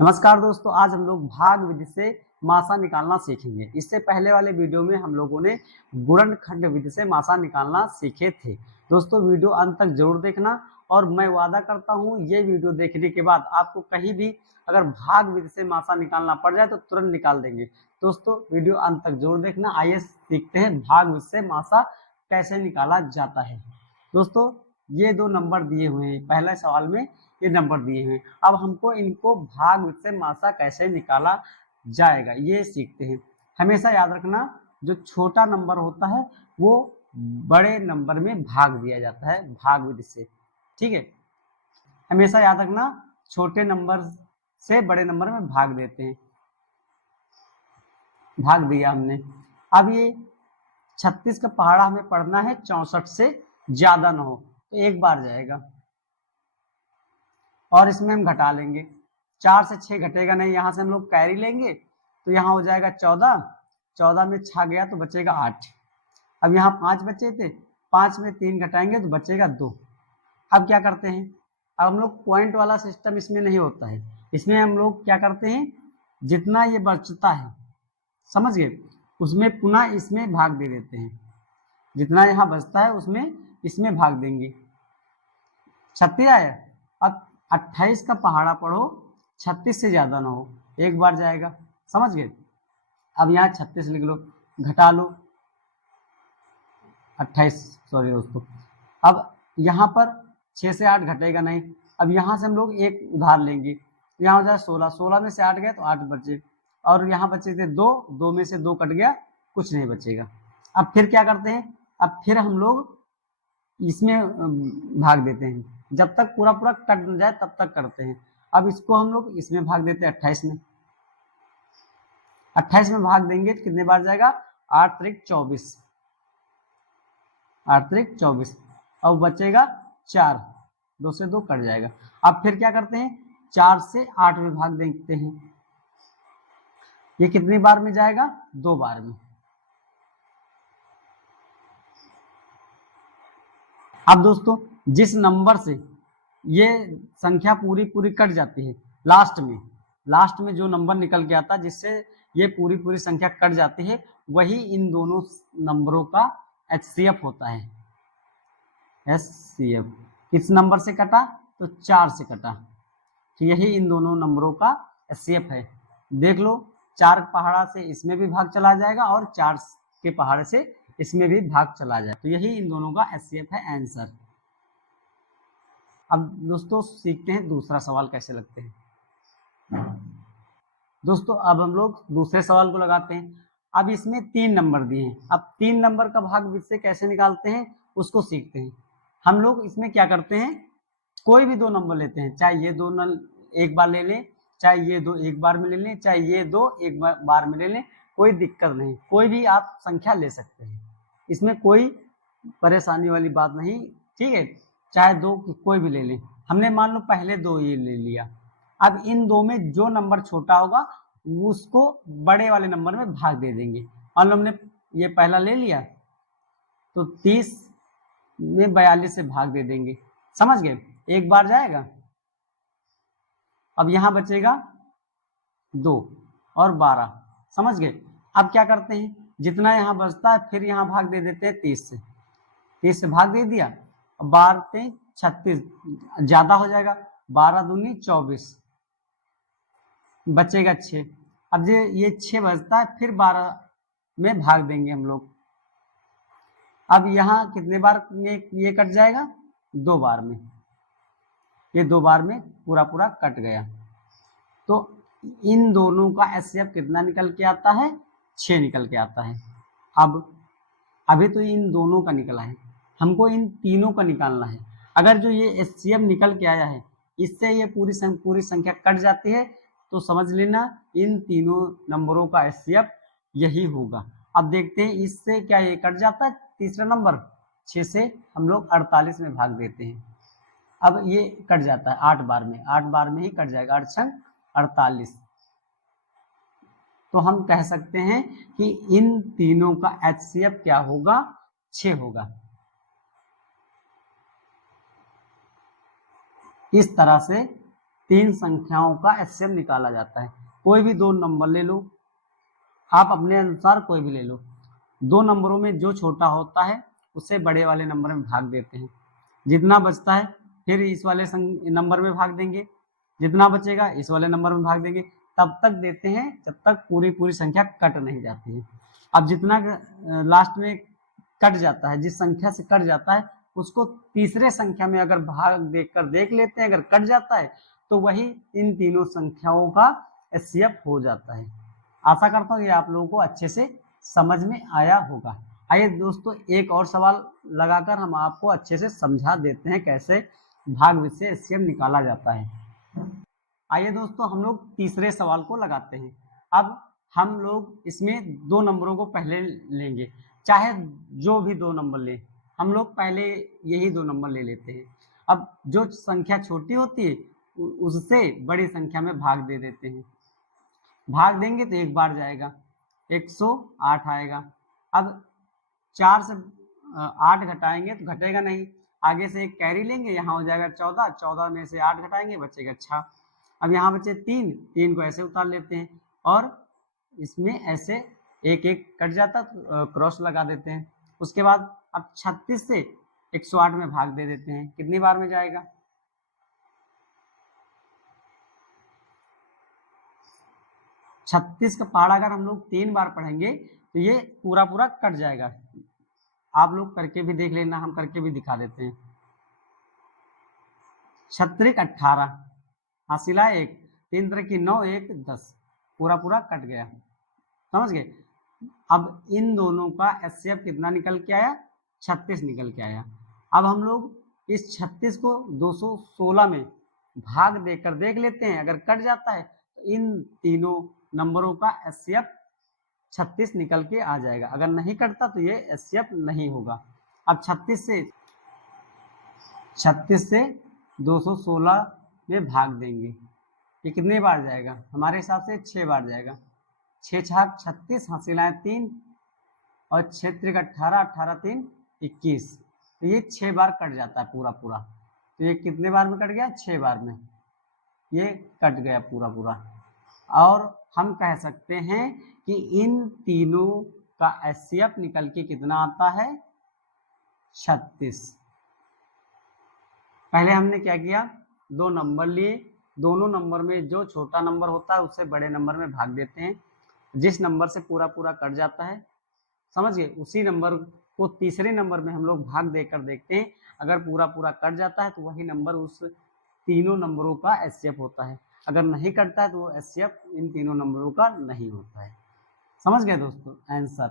नमस्कार दोस्तों, आज हम लोग भाग विधि से मासा निकालना सीखेंगे। इससे पहले वाले वीडियो में हम लोगों ने गुणनखंड विधि से मासा निकालना सीखे थे। दोस्तों वीडियो अंत तक जरूर देखना और मैं वादा करता हूँ ये वीडियो देखने के बाद आपको कहीं भी अगर भाग विधि से मासा निकालना पड़ जाए तो तुरंत निकाल देंगे। दोस्तों वीडियो अंत तक जरूर देखना। आइए सीखते हैं भाग विधि से मासा कैसे निकाला जाता है। दोस्तों ये दो नंबर दिए हुए हैं, पहले सवाल में ये नंबर दिए हैं। अब हमको इनको भाग से मासा कैसे निकाला जाएगा ये सीखते हैं। हमेशा याद रखना, जो छोटा नंबर होता है वो बड़े नंबर में भाग दिया जाता है भाग विधि से। ठीक है, हमेशा याद रखना, छोटे नंबर से बड़े नंबर में भाग देते हैं। भाग दिया हमने। अब ये 36 का पहाड़ा हमें पढ़ना है 64 से ज्यादा ना हो, तो एक बार जाएगा और इसमें हम घटा लेंगे। 4 से 6 घटेगा नहीं, यहाँ से हम लोग कैरी लेंगे तो यहाँ हो जाएगा 14। 14 में 6 गया तो बचेगा 8। अब यहाँ 5 बचे थे, 5 में 3 घटाएंगे तो बचेगा 2। अब क्या करते हैं, अब हम लोग पॉइंट वाला सिस्टम इसमें नहीं होता है। इसमें हम लोग क्या करते हैं, जितना ये बचता है, समझ गए, उसमें पुनः इसमें भाग दे देते हैं। जितना यहाँ बचता है उसमें इसमें भाग देंगे। 36 आया। अब 28 का पहाड़ा पढ़ो 36 से ज्यादा ना हो, एक बार जाएगा, समझ गए। अब यहाँ 36 लिख लो, घटा लो 28, सॉरी दोस्तों। अब यहाँ पर 6 से 8 घटेगा नहीं। अब यहाँ से हम लोग एक उधार लेंगे, यहाँ हो जाए 16। 16 में से 8 गए तो 8 बचे, और यहाँ बचे थे 2। 2 में से 2 कट गया, कुछ नहीं बचेगा। अब फिर क्या करते हैं, अब फिर हम लोग इसमें भाग देते हैं, जब तक पूरा पूरा कट न जाए तब तक करते हैं। अब इसको हम लोग इसमें भाग देते हैं 28 में। 28 में भाग देंगे तो कितने बार जाएगा, 8 त्रिक 24। 8 त्रिक 24, अब बचेगा 4। 2 से 2 कट जाएगा। अब फिर क्या करते हैं, 4 से 8 में भाग देते हैं। ये कितनी बार में जाएगा, 2 बार में। अब दोस्तों जिस नंबर से ये संख्या पूरी पूरी कट जाती है, लास्ट में जो नंबर निकल के आता है जिससे ये पूरी पूरी संख्या कट जाती है, वही इन दोनों नंबरों का HCF होता है। HCF किस नंबर से कटा, तो 4 से कटा, तो यही इन दोनों नंबरों का HCF है। देख लो, 4 पहाड़ा से इसमें भी भाग चला जाएगा और 4 के पहाड़े से इसमें भी भाग चला जाए, तो यही इन दोनों का HCF है, आंसर। अब दोस्तों सीखते हैं दूसरा सवाल कैसे लगते हैं। दोस्तों अब हम लोग दूसरे सवाल को लगाते हैं। अब इसमें 3 नंबर दिए हैं। अब 3 नंबर का भाग विधि से कैसे निकालते हैं उसको सीखते हैं। हम लोग इसमें क्या करते हैं, कोई भी 2 नंबर लेते हैं, चाहे ये 2 एक बार ले लें, चाहे ये 2 एक बार में ले लें, चाहे ये 2 एक बार में ले लें, कोई दिक्कत नहीं, कोई भी आप संख्या ले सकते हैं, इसमें कोई परेशानी वाली बात नहीं। ठीक है, चाहे 2 कोई भी ले लें। हमने मान लो पहले 2 ये ले लिया। अब इन 2 में जो नंबर छोटा होगा उसको बड़े वाले नंबर में भाग दे देंगे। मान लो हमने ये पहला ले लिया तो 30 में 42 से भाग दे देंगे, समझ गए, एक बार जाएगा। अब यहां बचेगा 2 और 12, समझ गए। अब क्या करते हैं, जितना यहां बचता है फिर यहां भाग दे देते हैं 30 से। 30 से भाग दे दिया, 12 36 ज्यादा हो जाएगा, 12 दूनी 24, बचेगा 6। अब ये 6 बचता है, फिर 12 में भाग देंगे हम लोग। अब यहाँ कितने बार में ये कट जाएगा, 2 बार में। ये 2 बार में पूरा पूरा कट गया, तो इन दोनों का HCF कितना निकल के आता है, 6 निकल के आता है। अब अभी तो इन दोनों का निकला है, हमको इन तीनों का निकालना है। अगर जो ये HCF निकल के आया है इससे ये पूरी संख्या कट जाती है, तो समझ लेना इन तीनों नंबरों का HCF यही होगा। अब देखते हैं इससे क्या ये कट जाता है, तीसरा नंबर 6 से हम लोग 48 में भाग देते हैं। अब ये कट जाता है 8 बार में, 8 बार में ही कट जाएगा, 8 छंग 48। तो हम कह सकते हैं कि इन तीनों का HCF क्या होगा, 6 होगा। इस तरह से तीन संख्याओं का एचसीएफ निकाला जाता है। कोई भी दो नंबर ले लो, आप अपने अनुसार कोई भी ले लो, दो नंबरों में जो छोटा होता है उसे बड़े वाले नंबर में भाग देते हैं, जितना बचता है फिर इस वाले नंबर में भाग देंगे, जितना बचेगा इस वाले नंबर में भाग देंगे, तब तक देते हैं जब तक पूरी संख्या कट नहीं जाती है। अब जितना लास्ट में कट जाता है, जिस संख्या से कट जाता है उसको तीसरे संख्या में अगर भाग देकर देख लेते हैं, अगर कट जाता है तो वही इन तीनों संख्याओं का एचसीएफ हो जाता है। आशा करता हूँ ये आप लोगों को अच्छे से समझ में आया होगा। आइए दोस्तों एक और सवाल लगाकर हम आपको अच्छे से समझा देते हैं कैसे भाग से एचसीएफ निकाला जाता है। आइए दोस्तों हम लोग तीसरे सवाल को लगाते हैं। अब हम लोग इसमें दो नंबरों को पहले लेंगे, चाहे जो भी दो नंबर लें, हम लोग पहले यही दो नंबर ले लेते हैं। अब जो संख्या छोटी होती है उससे बड़ी संख्या में भाग दे देते हैं। भाग देंगे तो एक बार जाएगा, 108 आएगा। अब 4 से 8 घटाएंगे तो घटेगा नहीं, आगे से एक कैरी लेंगे, यहाँ हो जाएगा 14, 14 में से 8 घटाएंगे बचेगा 6। अब यहाँ बचे 3, 3 को ऐसे उतार लेते हैं और इसमें ऐसे एक एक कट जाता तो क्रॉस लगा देते हैं। उसके बाद अब 36 से 108 में भाग दे देते हैं, कितनी बार में जाएगा? 36 का पहाड़ा अगर हम लोग 3 बार पढ़ेंगे तो ये पूरा कट जाएगा। आप लोग करके भी देख लेना, हम करके भी दिखा देते हैं। 36 18, हासिला 1, 3 तरह की 9, 1 10, पूरा कट गया, समझ गए। अब इन दोनों का एचसीएफ कितना निकल के आया? 36 निकल के आया। अब हम लोग इस 36 को 216 में भाग देकर देख लेते हैं, अगर कट जाता है तो इन तीनों नंबरों का एचसीएफ 36 निकल के आ जाएगा, अगर नहीं कटता तो ये एचसीएफ नहीं होगा। अब 36 से 216 में भाग देंगे, ये कितने बार जाएगा? हमारे हिसाब से 6 बार जाएगा। 6 छाक 36, हासिलाएं 3 और 6 त्रिक 18, 18 3 21, तो ये 6 बार कट जाता है पूरा। तो ये कितने बार में कट गया? 6 बार में ये कट गया पूरा। और हम कह सकते हैं कि इन तीनों का एचसीएफ निकल के कितना आता है? 36। पहले हमने क्या किया? दो नंबर लिए, दोनों नंबर में जो छोटा नंबर होता है उससे बड़े नंबर में भाग देते हैं, जिस नंबर से पूरा कट जाता है, समझ गए, उसी नंबर को तीसरे नंबर में हम लोग भाग देकर देखते हैं, अगर पूरा कट जाता है तो वही नंबर उस तीनों नंबरों का एचसीएफ होता है, अगर नहीं कटता है तो वो एचसीएफ इन तीनों नंबरों का नहीं होता है। समझ गए दोस्तों आंसर?